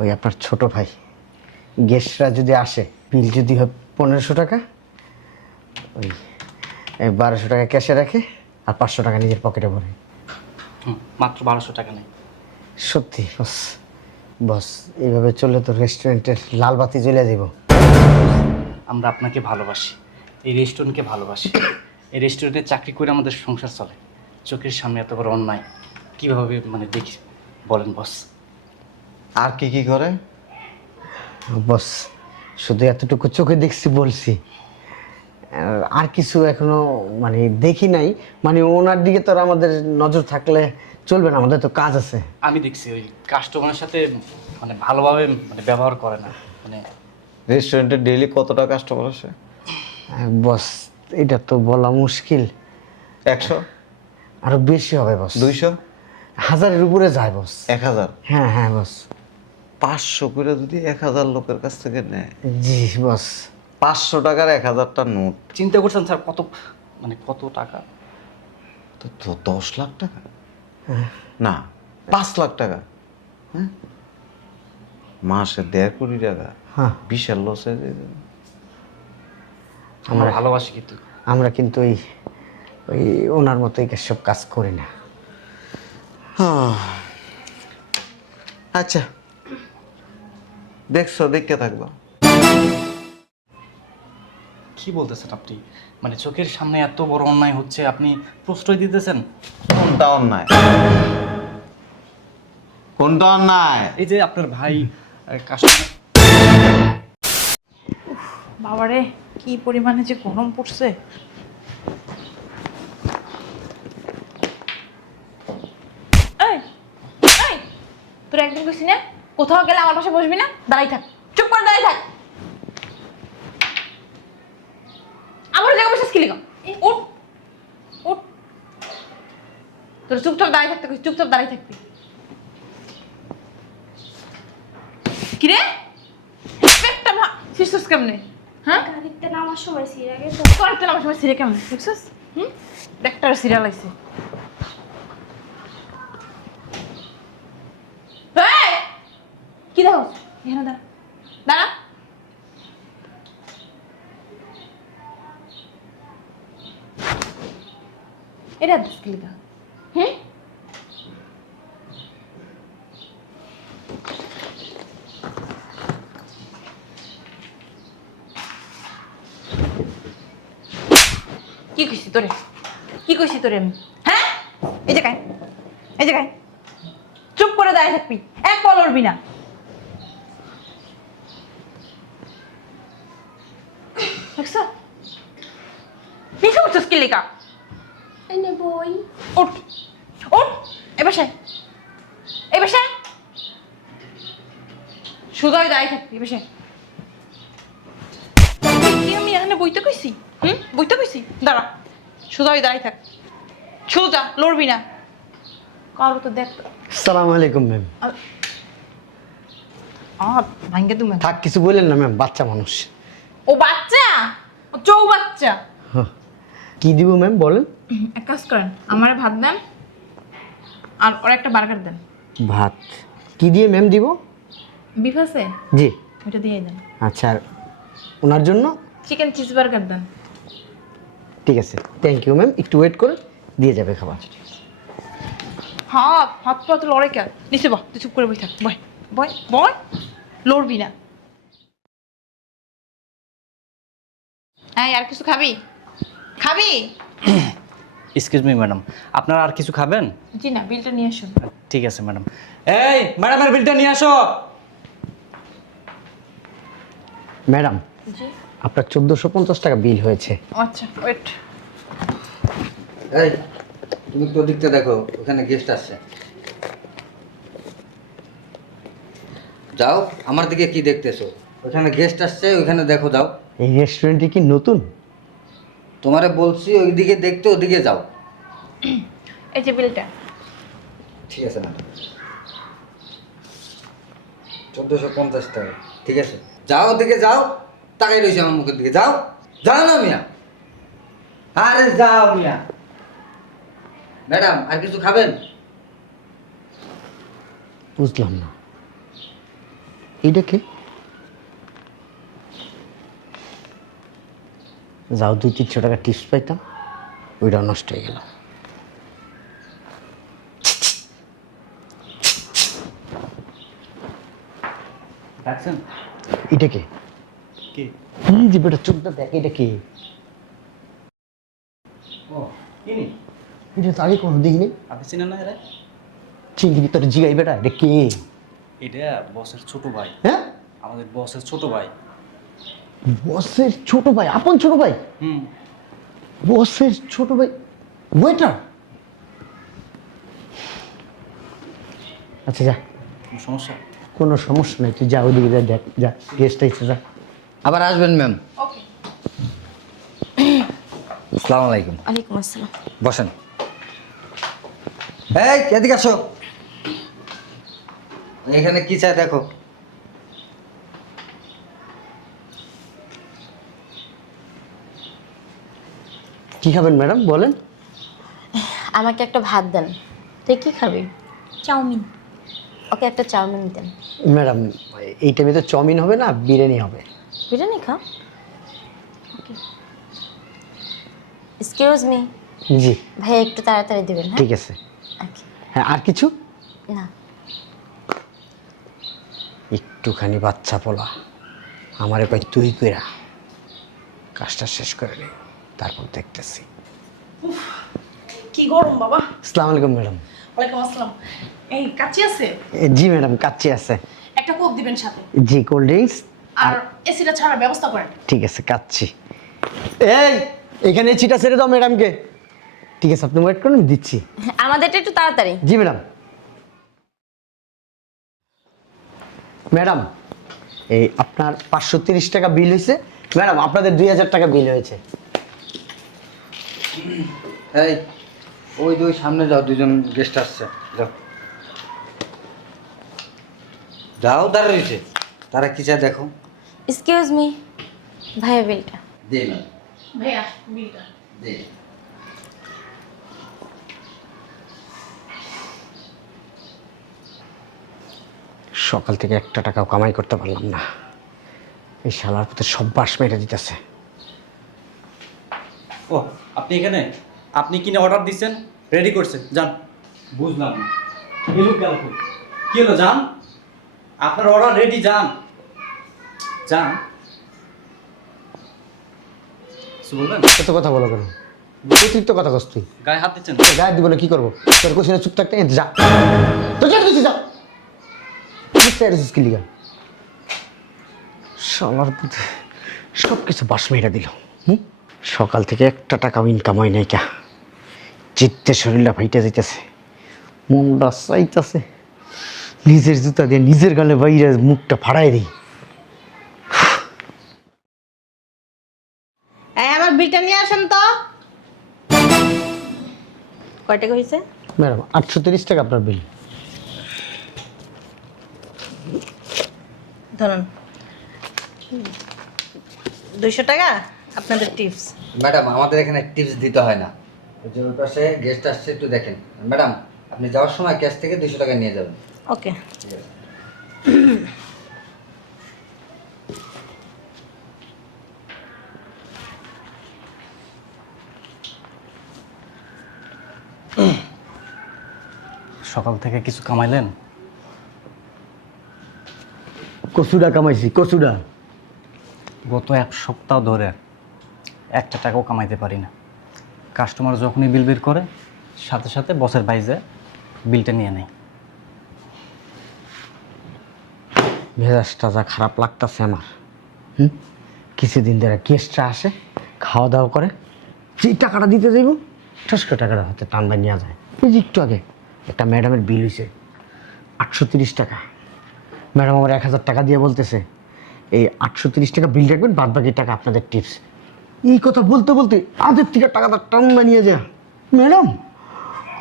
ওই আপনার ছোট ভাই গেস্টরা যদি আসে, বিল যদি হয় 1500 টাকা, ওই 1200 টাকা ক্যাশে রাখে আর 500 টাকা নিজের পকেটে ভরে। মাত্র 1200 টাকা নেই। সত্যি বস, বস এইভাবে চললে তো রেস্টুরেন্টের লাল বাতি জ্বলে যাব। আমরা আপনাকে ভালোবাসি, এই রেস্টুরেন্টকে ভালোবাসি। এই রেস্টুরেন্টে চাকরি করে আমাদের সংসার চলে। চোখের সামনে এত বড় অন্যায় কীভাবে মানে দেখি বলেন বস? আর কি কি করে? বস শুধু এতটুকু চোখে দেখছি বলছি, আর কিছু এখনো মানে দেখি নাই। মানে ওনার দিকে তো আর আমাদের নজর থাকলে চলবে না, আমাদের তো কাজ আছে। আমি দেখছি ওই কাস্টমারের সাথে মানে ভালোভাবে মানে ব্যবহার করে না। মানে রেস্টুরেন্টে ডেইলি কতটা কাস্টমার আসে? বস এটা তো বলা মুশকিল। 100, আরো বেশি হবে বস, 200, 1000-এর উপরে যায় বস। 1000? হ্যাঁ হ্যাঁ বস। 500 করে যদি 1000 লোকের কাছ থেকে নেয়, জি বস। 500 টাকার 1000টা নোট চিন্তা করছেন স্যার কত মানে কত টাকা? তো 10 লাখ টাকা না, 5 লাখ টাকা। হ্যাঁ, মাসে 1.5 কোটি টাকা। হ্যাঁ বিশাল লস হয়ে যায়। আমরা ভালোবাসি কিন্তু। আমরা কিন্তু ওই ওই ওনার মতো সব কাজ করি না। আচ্ছা, দেখছো, দেখতে থাকবো। কি বলতেছেন আপনি? মানে চোখের সামনে এত বড় অন্যায় হচ্ছে, আপনি প্রশ্রয় দিতেছেন? কোনটা অন্যায়? কোনটা অন্যায়? এই যে আপনার ভাই কাস্টমার। বাবারে কি পরিমাণে যে গরম পড়ছে। এই এই তোর একদিন কইছি না কোথাও গেলে আমার পাশে বসবি না, দাঁড়াই থাক, চুপ করে দাঁড়াই থাক। আমার জায়গা বসে কি লিখো? উঠ উঠ, তোর চুপচাপ দাঁড়াই থাকতে কইছি, চুপচাপ দাঁড়াই থাকবি। কিরে পেটটা শিশুস কেমনে? হ্যাঁ গাড়িতে নামার সময় সিরা গেছে। করতে আমার সময় সিরে কেমন দেখছিস? ব্যাগটার সিরিয়াল আইছে। এই কি দাও এখানে দাঁড়া দাঁড়া। এটা দুষ্কিলিকা। কি কইছি তোরে? কি কইছি তোরে আমি? হ্যাঁ এই জায়গায়, এই জায়গায় চুপ করে দাঁড়িয়ে থাকবি, এক পা লড়বি না। দেখছো মিশে উঠছিস কি লেখা? এনে বই। উঠ উঠ, এ বাসায়, এই বাসায় সোজা হয়ে দাঁড়িয়ে থাকবি। এ বাসায় কি আমি এখানে বইতে কইছি? বইতে কইছি? দাঁড়া, সোজা হয়ে দাঁড়িয়ে থাক, সোজা, লড়বি না। কারো তো দেখ। আসসালামু আলাইকুম ম্যাম। ভাঙ্গে তুমি থাক, কিছু বললেন না ম্যাম, বাচ্চা মানুষ। ও বাচ্চা, ও চৌ বাচ্চা। হ্যাঁ, কি দিব ম্যাম বলেন? এক কাজ করেন, আমারে ভাত দেন আর ওর একটা বার্গার দেন। ভাত কি দিয়ে ম্যাম দিব? বিফ আছে? জি। ওইটা দিয়ে দেন। আচ্ছা, আর ওনার জন্য? চিকেন চিজ বার্গার দেন। ঠিক আছে, থ্যাংক ইউ ম্যাম, একটু ওয়েট করে দিয়ে যাবে খাবার। হাত হাত পা তো লড়ে কেন? নিচে বয়, তুই চুপ করে বই থাক, বয় বয় বয়, লড়বি না। হ্যাঁ, আর কিছু খাবি? খাবি? এক্সকিউজ মি ম্যাডাম, আপনারা আর কিছু খাবেন? জি না, বিলটা নিয়ে আসুন। ঠিক আছে ম্যাডাম। এই ম্যাডামের বিলটা নিয়ে আসো। ম্যাডাম, জি। আপনার 1450 টাকা বিল হয়েছে। আচ্ছা ওয়েট। এই তুমি তো দিকটা দেখো, ওখানে গেস্ট আসছে। যাও, আমার দিকে কি দেখতেছো? ওখানে গেস্ট আসছে, ওইখানে দেখো, যাও। এই রেস্টুরেন্টটি কি নতুন? তোমারে বলছি ওইদিকে দেখতে, ওদিকে যাও। এই যে বিলটা। ঠিক আছে না, 1450 টাকা। ঠিক আছে, যাও, ওদিকে যাও। তাকাই রয়েছে আমার মুখের দিকে, যাও। যাও না মিয়া, আরে যাও মিয়া। ম্যাডাম, আর কিছু খাবেন? বুঝলাম না। এইটা কে? যাও 200-300 টাকা টিপস পাইতাম, ওইটাও নষ্ট হয়ে গেল। ডাকছেন? এটা কে? কে? এই যে বেটা চোখটা দেখ, এটা কে? ও কিনি? এটা তো আগে কোনো দেখিনি। আপনি চিনেন না এরা? চিংড়ি তোর জিগাই বেটা, এটা কে? এটা বসের ছোট ভাই, হ্যাঁ, আমাদের বসের ছোট ভাই। বসের ছোট ভাই? আপন ছোট ভাই? হুম। বসের ছোট ভাই ওয়েটার? আচ্ছা যা, কোনো সমস্যা? কোনো সমস্যা নেই, তুই যা ওইদিকে যা, দেখ যা, গেস্ট আইসে যা। আবার আসবেন ম্যাম। ওকে। আসসালামু আলাইকুম। ওয়ালাইকুম আসসালাম। বসেন। এই এদিকে আসো। এখানে কি চাই দেখো। কি খাবেন ম্যাডাম বলেন? আমাকে একটা ভাত দেন। তুই কি খাবি? চাউমিন। ওকে একটা চাউমিন দেন। ম্যাডাম এই টাইমে তো চাউমিন হবে না, বিরিয়ানি হবে। বিরিয়ানি খাও। ওকে। Excuse me. জি ভাই একটু তাড়াতাড়ি দিবেন, হ্যাঁ? ঠিক আছে। ওকে। হ্যাঁ, আর কিছু? না। একটুখানি বাচ্চা পোলা আমারে কই তুই কইরা কাজটা শেষ করে নে, তারপর দেখতেছি। কি গরম বাবা। আসসালামু আলাইকুম ম্যাডাম। ওয়ালাইকুম আসসালাম। এই কাচ্চি আছে? জি ম্যাডাম, কাচ্চি আছে। একটা কোক দিবেন সাথে। জি কোল্ড ড্রিঙ্কস। আর এসিটা ছাড়ার ব্যবস্থা করেন। ঠিক আছে, কাচ্চি। এই এখানে চিটা ছেড়ে দাও ম্যাডামকে। ঠিক আছে, আপনি ওয়েট করুন, আমি দিচ্ছি। আমাদেরটা একটু তাড়াতাড়ি। জি ম্যাডাম। ম্যাডাম এই আপনার 530 টাকা বিল হয়েছে। ম্যাডাম আপনাদের 2000 টাকা বিল হয়েছে। এই ওই দুই সামনে যাও, দুজন গেস্ট আসছে, যাও যাও। দাঁড়া রয়েছে, তারা কি চায় দেখো। Excuse me. ভাইয়া বিলটা। দে না, ভাইয়া বিলটা। দে। সকাল থেকে একটা টাকাও কামাই করতে পারলাম না, এই শালার পথে সব বাস মেরে দিতেছে। ও আপনি এখানে? আপনি কিনে অর্ডার দিচ্ছেন, রেডি করছেন, যান। বুঝলাম না এলো গেল কই? কি হলো? যান, আপনার অর্ডার রেডি, যান যান। কিছু বলবেন? কত কথা বলো কেন? অতিরিক্ত কথা কস তুই। গায়ে হাত দিচ্ছেন? গায়ে দিব না, কি করবো? তোর কোশিনে চুপ থাকতে যা, তো যা, তুই যা। কি লিগা শালার পথে সব কিছু বাস মেরে দিল। সকাল থেকে একটা টাকাও ইনকাম হয় নাই কা, চিত্তে শরীরটা ফাইটা যাইতেছে, মনটা চাইতেছে নিজের জুতা দিয়ে নিজের গালে বাইরে মুখটা ফাড়াই দিই। আমার বিলটা নিয়ে আসেন তো। কয় টাকা হয়েছে? ম্যাডাম 830 টাকা আপনার বিল। ধরুন 200 টাকা আপনাদের টিপস। ম্যাডাম আমাদের এখানে টিপস দিতে হয় না। ওই যে ওই পাশে গেস্ট আসছে, একটু দেখেন। ম্যাডাম আপনি যাওয়ার সময় ক্যাশ থেকে 200 টাকা নিয়ে যাবেন। ওকে। ঠিক আছে। সকাল থেকে কিছু কামাইলেন? কচুটা কামাইছি, কচুটা। গত এক সপ্তাহ ধরে একটা টাকাও কামাইতে পারি না। কাস্টমার যখনই বিল বের করে সাথে সাথে বসের বাইজে বিলটা নিয়ে নেয়। মেজাজটা যা খারাপ লাগতেছে আমার। কিছুদিন ধরে গেস্টরা আসে, খাওয়া দাওয়া করে, যেই টাকাটা দিতে যাইব ঠাস করে টাকাটা হাতে টানবা নিয়ে যায়। এই যে একটু আগে একটা ম্যাডামের বিল হয়েছে 830 টাকা। ম্যাডাম আমার 1000 টাকা দিয়ে বলতেছে এই 830 টাকা বিল রাখবেন, বাদ বাকি টাকা আপনাদের টিপস। এই কথা বলতে বলতে আমাদের থেকে টাকাটা টানবা নিয়ে যায়। ম্যাডাম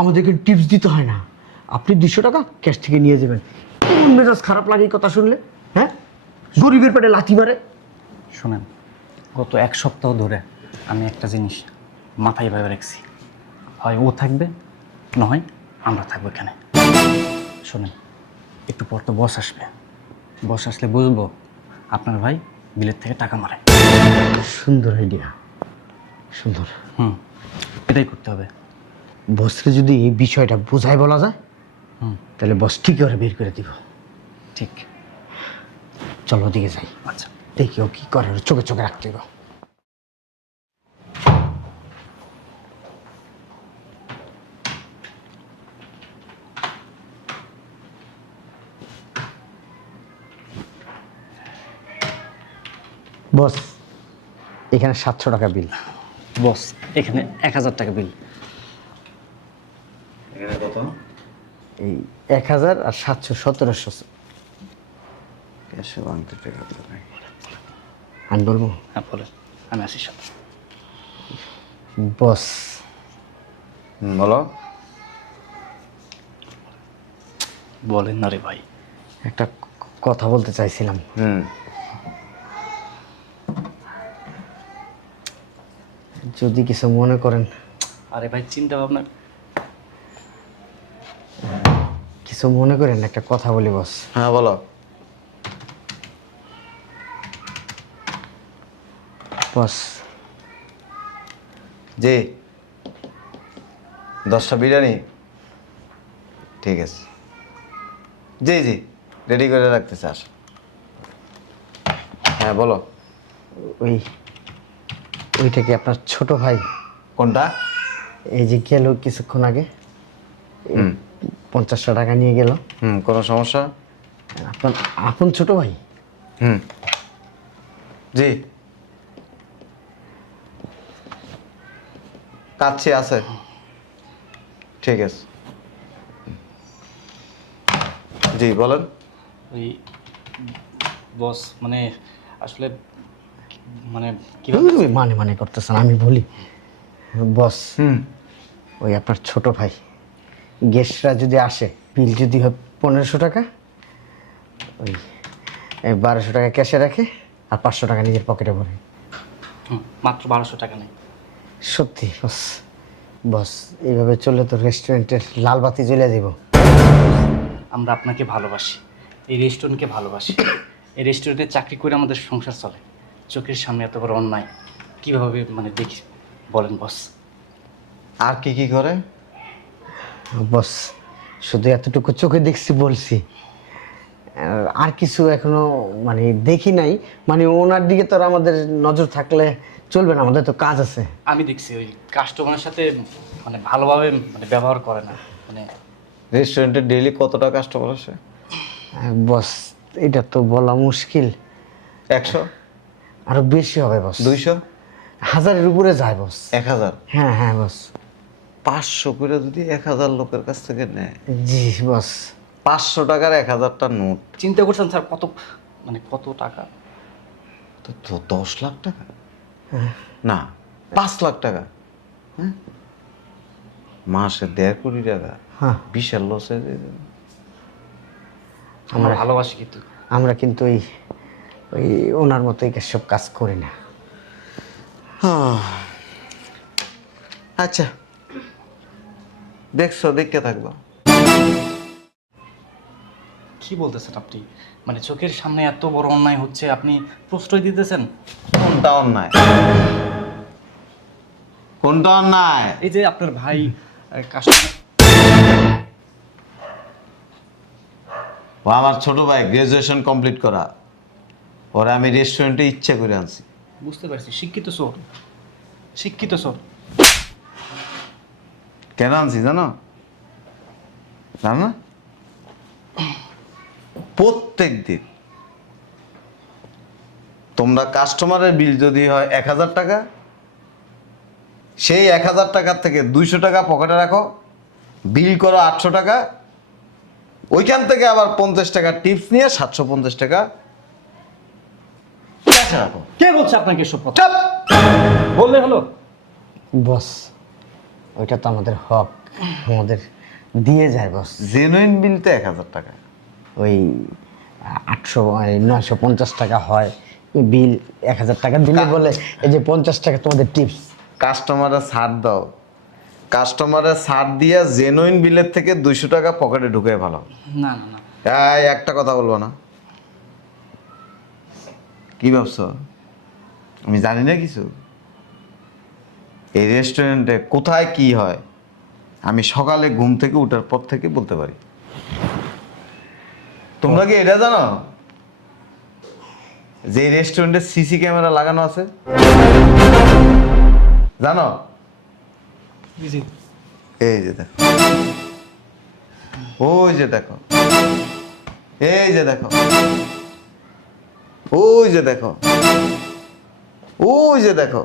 আমাদেরকে টিপস দিতে হয় না, আপনি 200 টাকা ক্যাশ থেকে নিয়ে যাবেন। কোন মেজাজ খারাপ লাগে এই কথা শুনলে? হ্যাঁ, গরিবের পেটে লাথি মারে। শোনেন, গত এক সপ্তাহ ধরে আমি একটা জিনিস মাথায় ভেবে রাখছি, হয় ও থাকবে নয় আমরা থাকবো এখানে। শোনেন, একটু পর তো বস আসবে, বস আসলে বুঝবো আপনার ভাই বিলের থেকে টাকা মারে। সুন্দর আইডিয়া, সুন্দর। এটাই করতে হবে। বসকে যদি এই বিষয়টা বোঝায় বলা যায় তাহলে বস ঠিক করে বের করে দিব। ঠিক। চলো ওদিকে যাই, আচ্ছা। দেখি ও কি করে, ওর চোখে চোখে রাখতে হবে। বস এখানে 700 টাকা বিল। বস এখানে 1000 টাকা বিল। এখানে কত? এই 1000 আর 700 1700। ক্যাশে ভাঙতে টাকা দিতে নাই। আমি বলবো হ্যাঁ বলেন, আমি আসি সাথে। বস বলো। বলেন না রে ভাই। একটা কথা বলতে চাইছিলাম। যদি কিছু মনে করেন। আরে ভাই চিন্তা ভাবনা কিছু মনে করেন, একটা কথা বলি বস। হ্যাঁ বলো। বস জি, 10টা বিরিয়ানি। ঠিক আছে, জি জি রেডি করে রাখতেছে। আস। হ্যাঁ বলো। ওইটা কি আপনার ছোট ভাই? কোনটা? এই যে গেল কিছুক্ষণ আগে, 50টা টাকা নিয়ে গেল। কোনো সমস্যা? আপনার আপন ছোট ভাই? জি, কাছে আছে। ঠিক আছে, জি বলেন। ওই বস মানে আসলে মানে কিভাবে মানে করতেছেন, আমি বলি বস। ওই আপনার ছোট ভাই গেস্টরা যদি আসে, বিল যদি হয় 1500 টাকা, ওই 1200 টাকা ক্যাশে রাখে আর 500 টাকা নিজের পকেটে ভরে। মাত্র 1200 টাকা নেই। সত্যি বস। বস এইভাবে চললে তো রেস্টুরেন্টের লাল বাতি জ্বলে যাব। আমরা আপনাকে ভালোবাসি, এই রেস্টুরেন্টকে ভালোবাসি। এই রেস্টুরেন্টে চাকরি করে আমাদের সংসার চলে। চোখের সামনে এত বড় অন্যায় কীভাবে মানে দেখি বলেন বস। আর কি কি করে? বস শুধু এতটুকু চোখে দেখছি বলছি, আর কিছু এখনো মানে দেখি নাই। মানে ওনার দিকে তো আর আমাদের নজর থাকলে চলবে না, আমাদের তো কাজ আছে। আমি দেখছি ওই কাস্টমারের সাথে মানে ভালোভাবে মানে ব্যবহার করে না। মানে রেস্টুরেন্টে ডেইলি কতটা কাস্টমার আসে? বস এটা তো বলা মুশকিল। 100? আরো বেশি হবে বস। 200? 1000-এর উপরে যায় বস। 1000? হ্যাঁ হ্যাঁ বস। 500 করে যদি 1000 লোকের কাছ থেকে নেয়, জি বস। 500 টাকার 1000টা নোট চিন্তা করছেন স্যার কত মানে কত টাকা? তো 10 লাখ টাকা না, 5 লাখ টাকা। হ্যাঁ, মাসে 1.5 কোটি টাকা। হ্যাঁ বিশাল লস হয়ে যায়। আমরা ভালোবাসি কিন্তু। আমরা কিন্তু ওই ওই ওনার মতো সব কাজ করি না। আচ্ছা, দেখছো, দেখতে থাকবো। কি বলতেছেন আপনি? মানে চোখের সামনে এত বড় অন্যায় হচ্ছে, আপনি প্রশ্রয় দিতেছেন? কোনটা অন্যায়? কোনটা অন্যায়? এই যে আপনার ভাই কাস্টমার। ও আমার ছোট ভাই, গ্রাজুয়েশন কমপ্লিট করা। ওরা আমি রেস্টুরেন্টে ইচ্ছা করে আনছি। বুঝতে পারছি, শিক্ষিত চোর, শিক্ষিত চোর। কেন আনছি জানো? জানো না? প্রত্যেক দিন তোমরা কাস্টমারের বিল যদি হয় 1000 টাকা, সেই 1000 টাকার থেকে 200 টাকা পকেটে রাখো, বিল করো 800 টাকা, ওইখান থেকে আবার 50 টাকা টিপস নিয়ে 750 টাকা ক্যাশে রাখো। কে বলছে আপনাকে এসব কথা? চাপ! বললে হলো? বস ওইটা তো আমাদের হক, আমাদের দিয়ে যায় বস। জেনুইন বিল তো 1000 টাকা। ওই 950 টাকা হয় বিল, 1000 টাকা দিলে বলে এই যে 50 টাকা তোমাদের টিপস। কাস্টমারে ছাড় দাও, কাস্টমারে ছাড় দিয়া জেনুইন বিলের থেকে 200 টাকা পকেটে ঢুকে ভালো। না না না, এই একটা কথা বলবো না, কি ভাবছো আমি জানি না কিছু? এই রেস্টুরেন্টে কোথায় কি হয় আমি সকালে ঘুম থেকে ওঠার পর থেকে বলতে পারি। তোমরা কি এটা জানো যে রেস্টুরেন্টে সিসি ক্যামেরা লাগানো আছে? জানো? জি। এই যে দেখো, ওই যে দেখো, এই যে দেখো, ওই যে দেখো, ওই যে দেখো।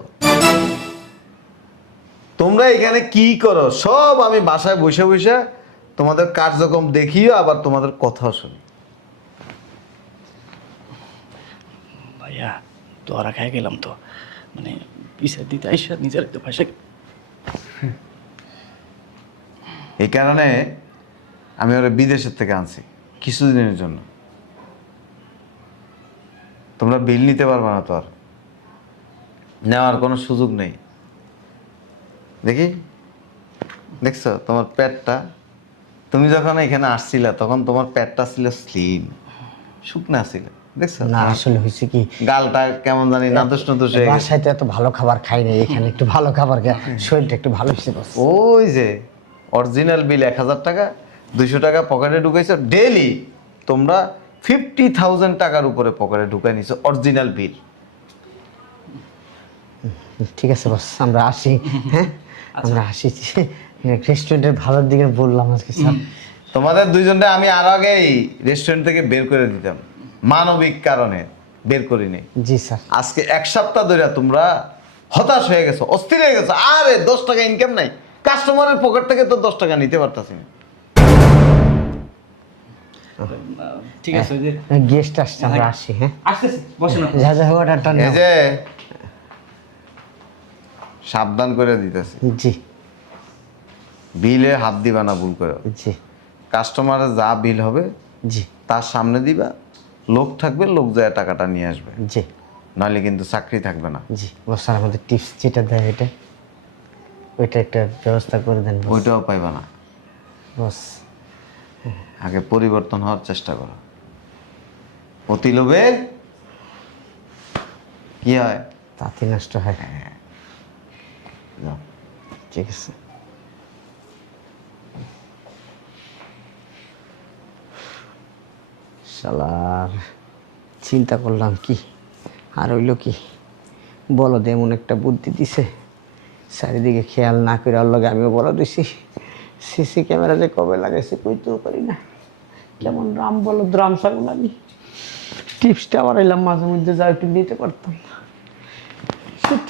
তোমরা এখানে কি করো সব আমি বাসায় বসে বসে তোমাদের কার্যক্রম দেখিও, আবার তোমাদের কথাও শুনি। ভাইয়া তোরা খাই গেলাম তো, মানে পিসা দিতে আইসা নিজের একটু ভাষা। এই কারণে আমি ওরা বিদেশের থেকে আনছি কিছুদিনের জন্য। তোমরা বিল নিতে পারবে না, তো আর নেওয়ার কোনো সুযোগ নেই। দেখি, দেখছো তোমার পেটটা? তুমি যখন এখানে আসছিলা তখন তোমার পেটটা ছিল স্লিম, শুকনা ছিল, দেখছো? না আসলে হয়েছে কি, গালটা কেমন জানি নাদুস নাদুস হয়ে গেছে। বাসায় তো এত ভালো খাবার খাই না, এখানে একটু ভালো খাবার খাই, শরীরটা একটু ভালো হয়েছে বস। ওই যে অরিজিনাল বিল 1000 টাকা, 200 টাকা পকেটে ঢুকাইছো ডেইলি। তোমরা 50,000 টাকার উপরে পকেটে ঢুকাই নিছো অরিজিনাল বিল। ঠিক আছে বস, আমরা আসি। হ্যাঁ আমরা আসি, রেস্টুরেন্টের ভালোর দিকে বললাম আজকে স্যার। তোমাদের দুইজনকে আমি আর আগেই রেস্টুরেন্ট থেকে বের করে দিতাম, মানবিক কারণে বের করিনি। জি স্যার। আজকে 1 সপ্তাহ ধরে তোমরা হতাশ হয়ে গেছো, অস্থির হয়ে গেছো। আরে 10 টাকা ইনকাম নাই, কাস্টমারের পকেট থেকে তো 10 টাকা নিতে পারতাছি না। ঠিক আছে, ওই যে গেস্ট আসছে, আমরা আসি। হ্যাঁ আসতেছি, বসেন আপনি। যা যা অর্ডারটা এই যে সাবধান করে দিতেছি, জি বিলে হাত দিবা না ভুল করে। জি কাস্টমারের যা বিল হবে জি তার সামনে দিবা, লোক থাকবে, লোক যায় টাকাটা নিয়ে আসবে, জি নাহলে কিন্তু চাকরি থাকবে না। জি বস, স্যার আমাদের টিপস যেটা দেয় এটা, ওইটা একটা ব্যবস্থা করে দেন বস। ওইটাও পাইবা না। বস আগে পরিবর্তন হওয়ার চেষ্টা করো। অতি লোভে কি হয়? তাতে নষ্ট হয়। যাও। ঠিক আছে। শালার চিন্তা করলাম কি আর হইল কি, বলদ এমন একটা বুদ্ধি দিছে, চারিদিকে খেয়াল না করে ওর লগে আমিও বলদ দিছি। সিসি ক্যামেরা যে কবে লাগাইছে কইতেও পারি না, কেমন রাম বলদ রাম ছাগল আমি। টিপসটা আবার এলাম মাঝে মধ্যে যা একটু নিতে পারতাম। Shit.